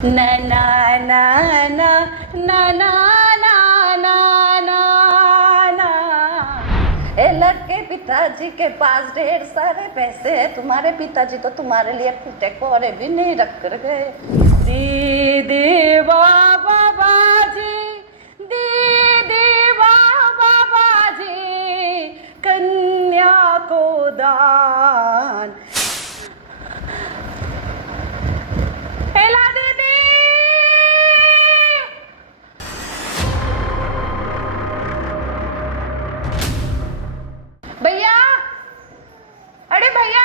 ना ना ना ना ना ना ना ना ना ना। ए लड़के पिताजी के पास ढेर सारे पैसे हैं, तुम्हारे पिताजी तो तुम्हारे लिए कुटे कोरे भी नहीं रख कर गए। दीदी बाबा बाजी, दीदी बाबा बाजी, कन्या को दान। हेला दीदी, भैया, अरे भैया,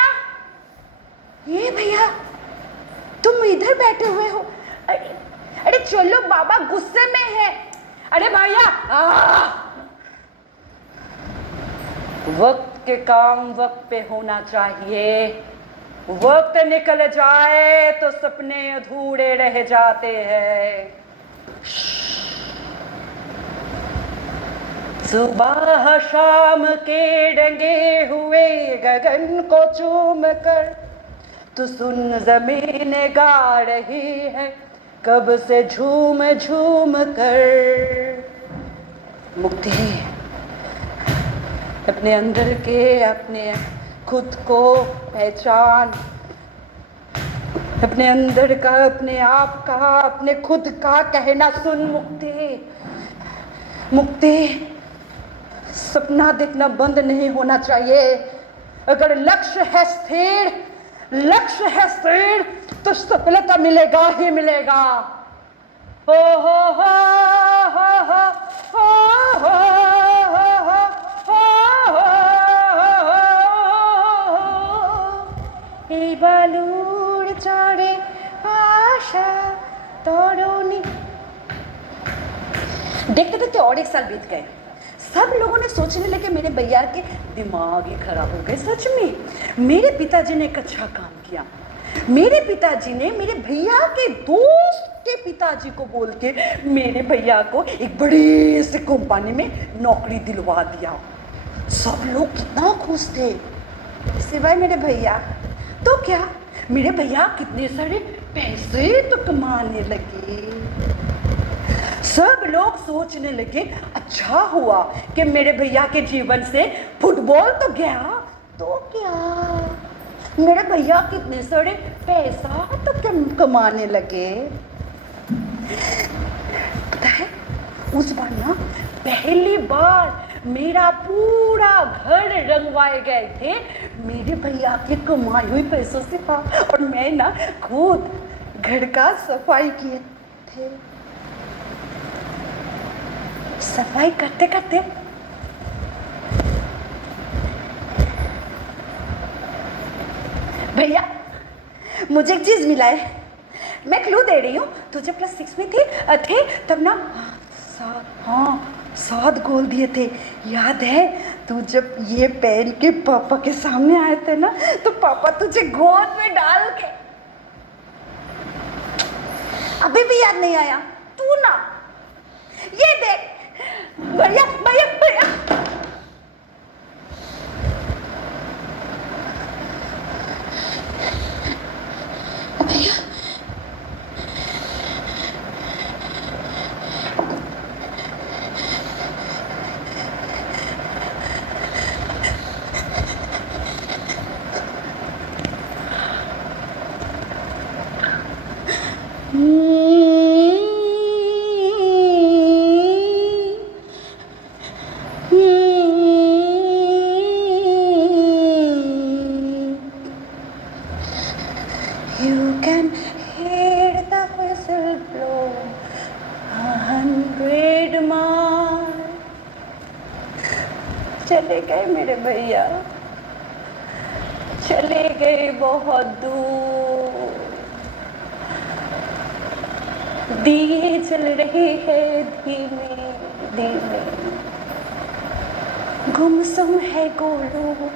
ये भैया तुम इधर बैठे हुए हो। अरे चलो, बाबा गुस्से में है। अरे भैया, वक्त के काम वक्त पे होना चाहिए। वक्त निकल जाए तो सपने अधूरे रह जाते हैं। सुबह शाम के रंगे हुए गगन को चूम कर तो सुन जमीन गा रही है कब से झूम झूम कर। मुक्ति अपने अंदर के, अपने खुद को पहचान, अपने अंदर का, अपने आप का, अपने खुद का कहना सुन। मुक्ति, मुक्ति, सपना देखना बंद नहीं होना चाहिए। अगर लक्ष्य है स्थिर, लक्ष्य है स्थिर, तो सफलता मिलेगा ही मिलेगा। हो हो हो हो हो हो हो बालूर चढ़े आशा तरुणी। देखते देखते और एक साल बीत गए। सब लोगों ने सोचने लगे मेरे भैया के दिमाग ही खराब हो गए। सच में मेरे पिताजी ने एक अच्छा काम किया। मेरे पिताजी ने मेरे भैया के दोस्त के पिताजी को बोल के मेरे भैया को एक बड़ी सी कंपनी में नौकरी दिलवा दिया। सब लोग कितना खुश थे, सिवाय मेरे भैया। तो क्या, मेरे भैया कितने सारे पैसे तो कमाने लगे। सब लोग सोचने लगे अच्छा हुआ कि मेरे भैया के जीवन से फुटबॉल तो गया, तो क्या, मेरे भैया कितने सारे पैसा तो कमाने लगे। पता है, उस बार ना पहली बार मेरा पूरा घर रंगवाए गए थे मेरे भैया के कमाई हुई पैसों से। और मैं ना खुद घर का सफाई किए थे। सफाई करते करते भैया मुझे एक चीज मिला है, मैं क्लू दे रही हूँ। तू जब क्लास 6 में थे तब ना 7 गोल दिए थे, याद है? तू जब ये पहन के पापा के सामने आए थे ना, तो पापा तुझे गोद में डाल के। अभी भी याद नहीं आया? तू ना, ये देख भैया भैया भैया, भैया You can hear the whistle blow 100 miles। चले गए मेरे भैया, चले गए बहुत दूर। दिए जल रहे हैं धीमे धीमे, गुमसुम है गोलू,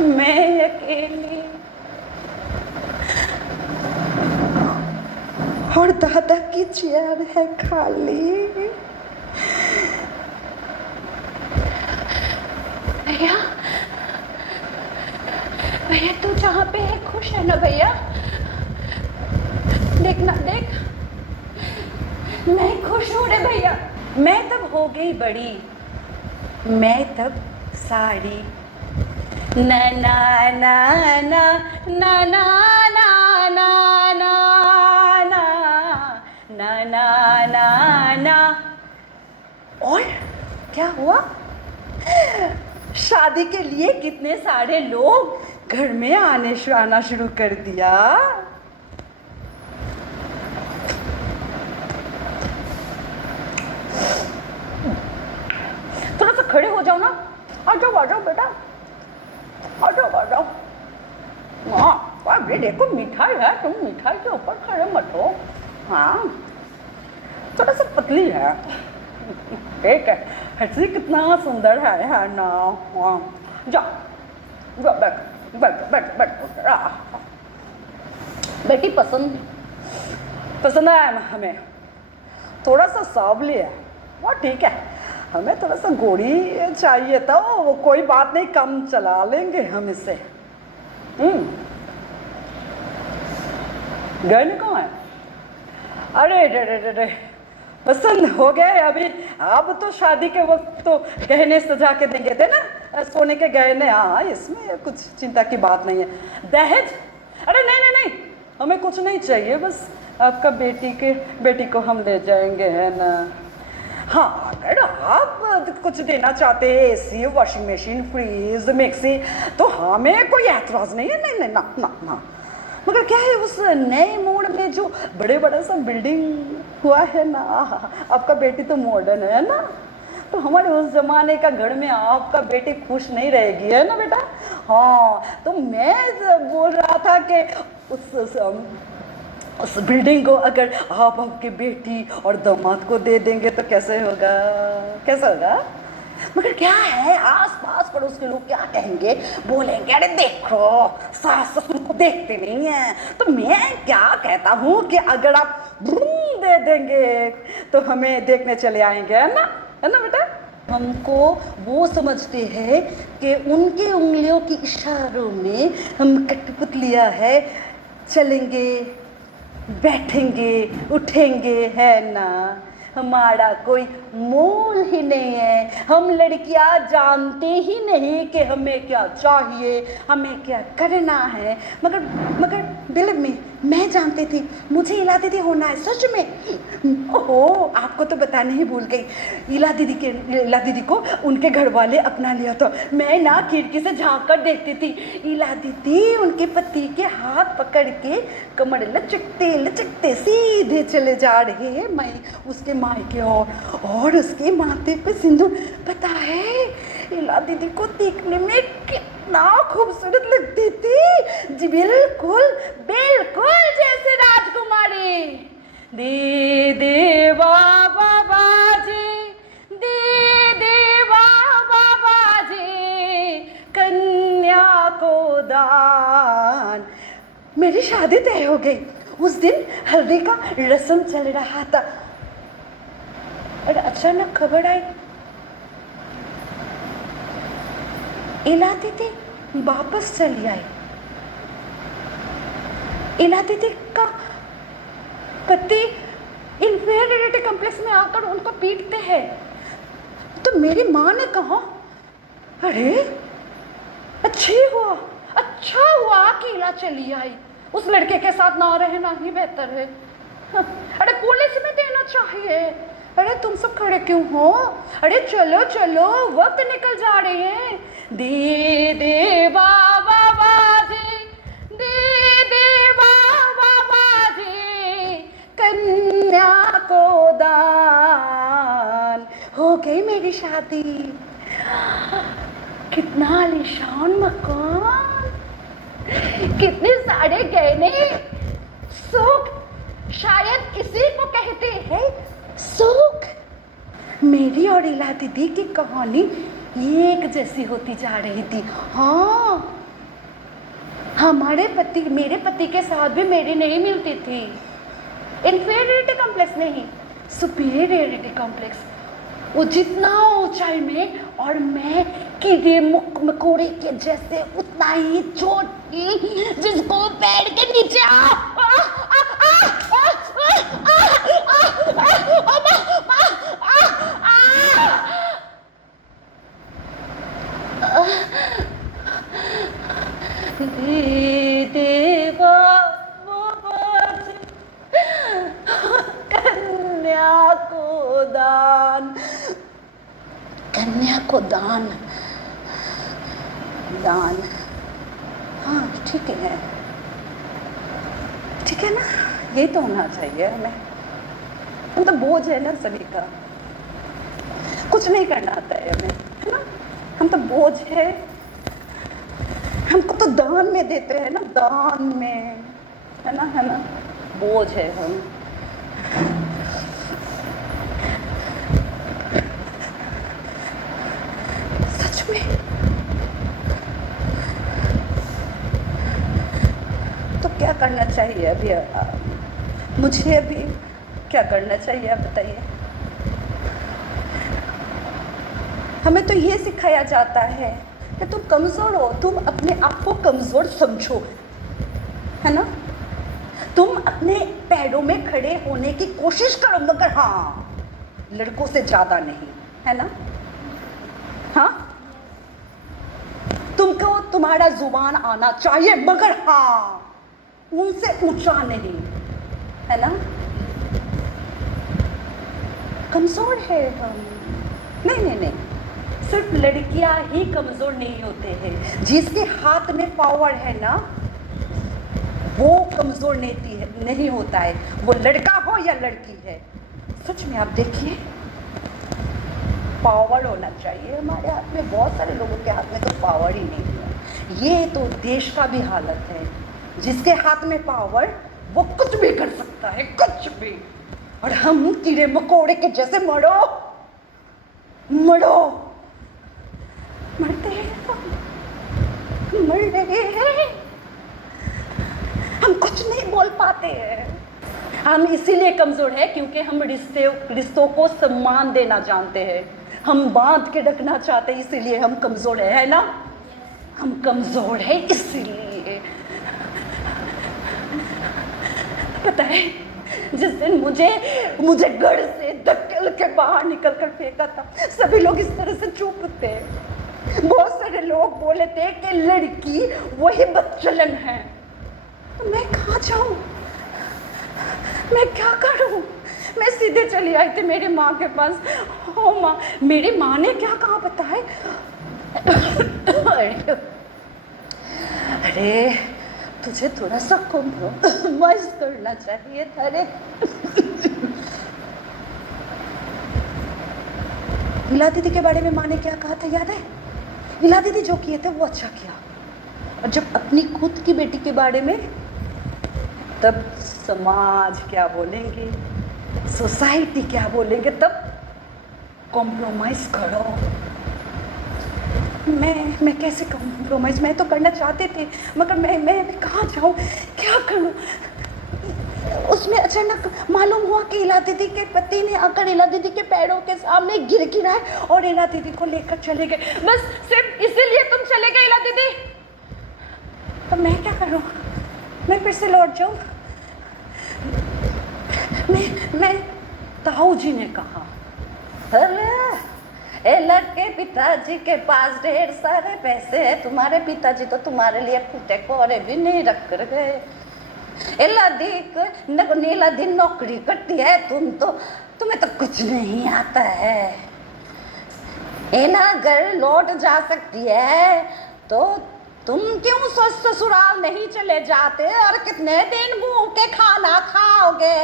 मैं अकेली। और दादा की चेयर है खाली। भैया, भैया तू जहाँ पे है खुश है ना भैया? देख ना देख, मैं खुश हूँ रे भैया। मैं तब हो गई बड़ी, मैं तब साड़ी, ना ना ना ना ना ना ना ना ना ना ना ना ना। और क्या हुआ? शादी के लिए कितने सारे लोग घर में आना शुरू कर दिया। थोड़ा सा खड़े हो जाओ ना। आ जाओ बेटा, आ जाओ। हाँ, अरे देखो मिठाई है, तुम मिठाई के ऊपर खड़े मत हो। हाँ, थोड़ा सा पतली है, ठीक है। हंसी कितना सुंदर है ना। हाँ, जाओ बैठ। बेटी पसंद है हमें, थोड़ा सा सांवली है वो, ठीक है। हमें थोड़ा सा गोरी चाहिए था, वो कोई बात नहीं, कम चला लेंगे हम इससे। गए नहीं कहाँ है? अरे पसंद हो गए अभी। अब तो शादी के वक्त तो गहने सजा के देंगे थे ना, सोने के गहने। हाँ, इसमें कुछ चिंता की बात नहीं है। दहेज? अरे नहीं, हमें कुछ नहीं चाहिए, बस आपका बेटी को हम ले जाएंगे, है ना। हाँ, अगर आप कुछ देना चाहते हैं, AC, washing machine, fridge, mixie, तो हमें कोई एतराज नहीं है। नहीं ना। मगर क्या है, उस नए मोड़ में जो बड़ा सा बिल्डिंग हुआ है ना, आपका बेटी तो मॉडर्न है ना, तो हमारे उस जमाने का घर में आपका बेटी खुश नहीं रहेगी, है ना बेटा। हाँ, तो मैं बोल रहा था कि उस बिल्डिंग को अगर आप आपकी बेटी और दामाद को दे देंगे तो कैसा होगा? मगर क्या है, आस पास पड़ोस के लोग क्या कहेंगे, बोलेंगे अरे देखो सास ससुर को देखते नहीं है। तो मैं क्या कहता हूँ कि अगर आप दे देंगे तो हमें देखने चले आएंगे, है ना बेटा। हमको वो समझते हैं कि उनके उंगलियों की इशारों में हम कठपुतलियाँ है, चलेंगे, बैठेंगे, उठेंगे, है ना। हमारा कोई मोल ही नहीं है। हम लड़कियां जानते ही नहीं कि हमें क्या चाहिए, हमें क्या करना है। मगर दिल में मैं जानती थी, मुझे इला दीदी होना है, सच में। ओहो, आपको तो बताने ही भूल गई। इला दीदी को उनके घर वाले अपना लिया था। मैं ना खिड़की से झांक कर देखती थी, इला दीदी उनके पति के हाथ पकड़ के कमर लचकते सीधे चले जा रहे हैं मैं उसके मायके और उसके माथे पे सिंदूर। पता है, इला दीदी को देखने में कितना खूबसूरत लगती थी जी, बिल्कुल जैसे राजकुमारी। दे बाबा जी कन्या को दान। मेरी शादी तय हो गई। उस दिन हल्दी का रस्म चल रहा था और अचानक खबर आई, इला दीदी वापस चली आई। इला दीदी का पति इंफीरियरिटी कॉम्प्लेक्स में आकर उनको पीटते हैं। तो मेरी माँ ने कहा, अरे अच्छा हुआ कि इला चली आई, उस लड़के के साथ ना रहना ही बेहतर है। अरे पुलिस में देना चाहिए। अरे तुम सब खड़े क्यों हो? अरे चलो वक्त निकल जा रही है। दे बाबा बाजी, दे बाबा बाजी कन्या को दान। हो गई मेरी शादी। कितना आलीशान मकान, कितने सारे गहने, सुख, शायद इसी को कहते हैं सुख। मेरी और इला दीदी की कहानी एक जैसी होती जा रही थी। हाँ, मेरे पति के साथ भी मेरी नहीं मिलती थी। इंफीरियरिटी कॉम्प्लेक्स नहीं, सुपीरियरिटी कॉम्प्लेक्स। वो जितना ऊंचाई में और मैं कीड़े मकोड़े के जैसे, उतना ही छोटी जिसको पैर के नीचे देगा कन्या को दान, कन्या को दान, दान, हाँ ठीक है, ठीक है ना, यही तो होना चाहिए हमें। हम तो बोझ है ना सभी का, कुछ नहीं करना आता है हमें, है ना, हम तो बोझ है, हमको तो दान में देते हैं ना, दान में, है ना, बोझ है हम। सच में तो क्या करना चाहिए अभी, मुझे अभी क्या करना चाहिए आप बताइए। हमें तो ये सिखाया जाता है कि तुम कमजोर हो, तुम अपने आप को कमजोर समझो, है ना, तुम अपने पैरों में खड़े होने की कोशिश करो, मगर हाँ लड़कों से ज्यादा नहीं, है ना, हाँ तुमको तुम्हारा जुबान आना चाहिए, मगर हाँ उनसे ऊंचा नहीं, है ना, कमजोर है हम, नहीं, सिर्फ लड़कियां ही कमजोर नहीं होते हैं, जिसके हाथ में पावर है ना वो कमजोर नहीं होता है, वो लड़का हो या लड़की है। सच में आप देखिए, पावर होना चाहिए हमारे हाथ में, बहुत सारे लोगों के हाथ में तो पावर ही नहीं है। ये तो देश का भी हालत है, जिसके हाथ में पावर वो कुछ भी कर सकता है, कुछ भी, और हम कीड़े मकोड़े के जैसे मरो मरते हैं, मर रहे हैं, हम कुछ नहीं बोल पाते हैं। हम इसीलिए कमजोर है क्योंकि हम रिश्तों को सम्मान देना जानते हैं, हम बांध के रखना चाहते हैं, इसीलिए हम कमजोर है ना, हम कमजोर है इसीलिए। पता है जिस दिन मुझे घर से धकेल के बाहर निकल कर फेंका था, सभी लोग इस तरह से चुप थे, बहुत सारे लोग बोले थे कि लड़की वही बदचलन है। तो मैं कहाँ जाऊं, मैं क्या करूं, मैं सीधे चली आई थी मेरी माँ के पास। ओ माँ, मेरी माँ ने क्या कहा पता है, अरे तुझे थोड़ा सा कॉम्प्रोमाइज करना चाहिए था रे। इला दीदी के बारे में माँ ने क्या कहा था याद है, इला दीदी जो किए थे वो अच्छा किया, और जब अपनी खुद की बेटी के बारे में, तब समाज क्या बोलेंगे, सोसाइटी क्या बोलेंगे, तब कॉम्प्रोमाइज करो। मैं कैसे कॉम्प्रोमाइज, मैं तो करना चाहते थे मगर मैं कहाँ जाऊँ, क्या करूँ। उसमें अचानक मालूम हुआ कि इला दीदी के पति ने आकर इला दीदी के पैरों के सामने गिराए और इला दीदी को लेकर चले गए। बस सिर्फ इसीलिए तुम चले गए इला दीदी, तो मैं क्या करूँ, मैं फिर से लौट जाऊँ। मैं ताऊ जी ने कहा, एला के पिताजी के पास ढेर सारे पैसे हैं, तुम्हारे पिताजी तो तुम्हारे लिए कुत्ते कोरे भी नहीं रख कर गए। एला दी नौकरी करती है, तुम्हें तो कुछ नहीं आता है। एला अगर लौट जा सकती है तो तुम क्यों ससुराल नहीं चले जाते, और कितने दिन मुंह के खाना खाओगे।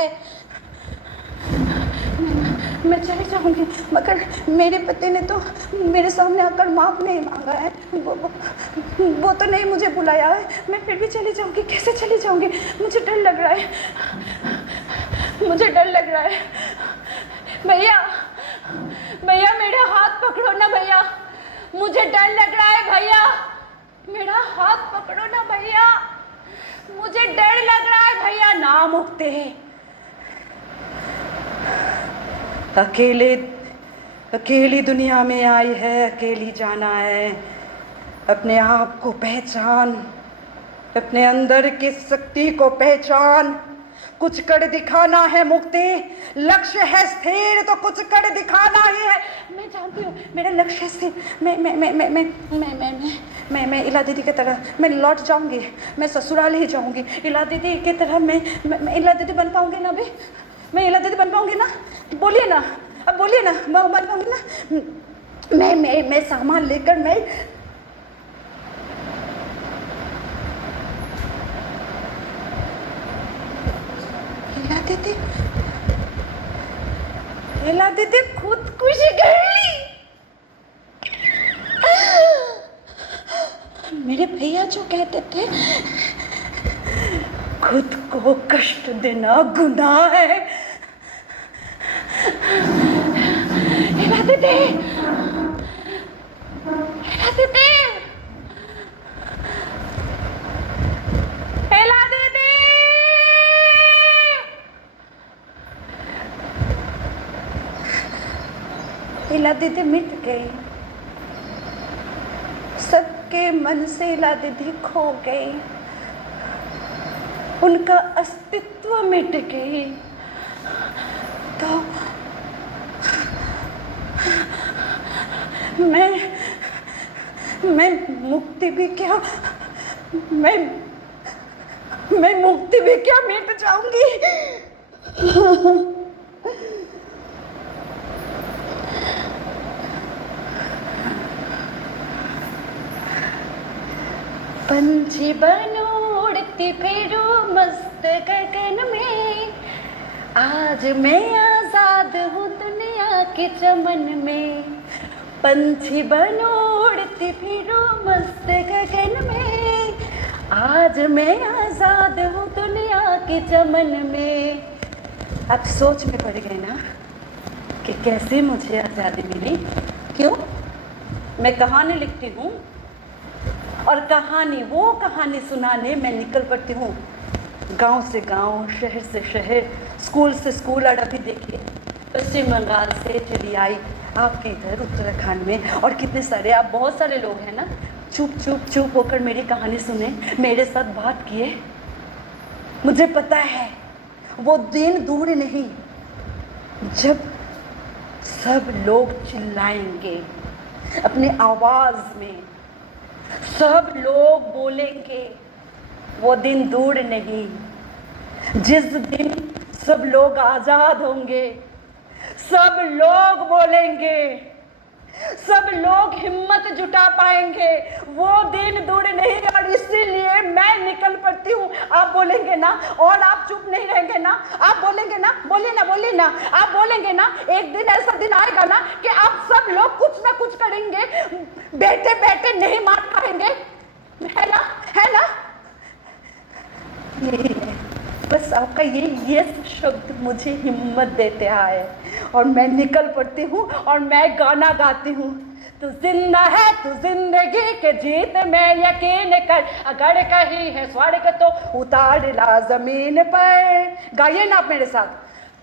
मैं चली जाऊंगी, मगर मेरे पति ने तो मेरे सामने आकर माफ नहीं मांगा है, वो तो नहीं मुझे बुलाया है, मैं फिर भी चली जाऊंगी। कैसे चली जाऊंगी, मुझे डर लग रहा है, मुझे डर लग रहा है। भैया मेरा हाथ पकड़ो ना भैया, मुझे डर लग रहा है भैया, मेरा हाथ पकड़ो ना भैया, मुझे डर लग रहा है भैया। नाम उठते हैं, अकेले अकेली दुनिया में आई है, अकेली जाना है। अपने आप को पहचान, अपने अंदर की शक्ति को पहचान। कुछ कर दिखाना है मुक्ति, लक्ष्य है स्थिर तो कुछ कर दिखाना ही है। मैं जानती हूँ मेरा लक्ष्य स्थिर। मैं इला दीदी की तरह मैं लौट जाऊंगी, मैं ससुराल ही जाऊंगी। इला दीदी की तरह मैं इला दीदी बन पाऊंगी ना? अभी मैं इला दीदी बन पाऊंगी ना? बोलिए ना, अब बोलिए ना, मैं बन पाऊंगी ना? मैं सामान लेकर मैं इला दीदी खुदकुशी कर ली। मेरे भैया जो कहते थे खुद को कष्ट देना गुनाह है। इला दीदी, इला दीदी, इला दीदी। इला दीदी मिट गई, सबके मन से इला दीदी खो गई, उनका अस्तित्व मिट गई। तो मैं मुक्ति भी क्या, मैं मुक्ति भी क्या मिट जाऊंगी? पंछी बनूं उड़ती फिरूं मस्त गगन में, आज मैं आजाद हूँ दुनिया के चमन में। पंछी बनूं उड़ती फिरूं मस्त गगन में, आज मैं आजाद हूँ दुनिया के चमन में। अब सोच में पड़ गए ना कि कैसे मुझे आज़ादी मिली। क्यों? मैं कहानी लिखती हूँ और वो कहानी सुनाने मैं निकल पड़ती हूँ, गांव से गांव, शहर से शहर, स्कूल से स्कूल। और अभी देखिए पश्चिम बंगाल से चली आई आपके इधर उत्तराखंड में, और कितने सारे आप बहुत सारे लोग हैं ना, चुप होकर मेरी कहानी सुने, मेरे साथ बात किए। मुझे पता है वो दिन दूर नहीं जब सब लोग चिल्लाएंगे अपनी आवाज़ में, सब लोग बोलेंगे। वो दिन दूर नहीं जिस दिन सब लोग आज़ाद होंगे, सब लोग बोलेंगे, सब लोग हिम्मत जुटा पाएंगे। वो दिन दूर नहीं, और इसीलिए मैं निकल पड़ती हूँ। आप बोलेंगे ना, और आप चुप नहीं रहेंगे ना, आप बोलेंगे ना, बोलिए ना, आप बोलेंगे ना, एक दिन ऐसा दिन आएगा ना कि आप सब लोग कुछ ना कुछ करेंगे, बैठे बैठे नहीं मार खाएंगे, है ना? यही है बस आपका ये शब्द मुझे हिम्मत देते आए, और मैं निकल पड़ती हूँ और मैं गाना गाती हूँ। तू जिंदा है, तू जिंदगी के जीत में यकीन कर, अगर कहीं है स्वर्ग तो उतार ला जमीन पर। गाइए ना आप मेरे साथ।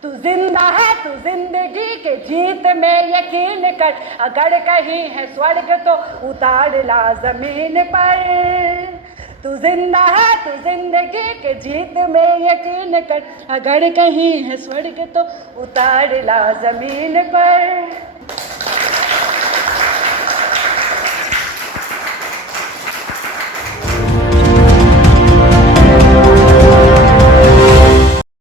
तू जिंदा है, तू जिंदगी के जीत में यकीन कर, अगर कहीं है स्वर्ग तो उतार ला जमीन पर। तू जिंदा है, तू जिंदगी के जीत में यकीन कर, अगर कहीं है स्वर्ग तो उतार ला जमीन पर।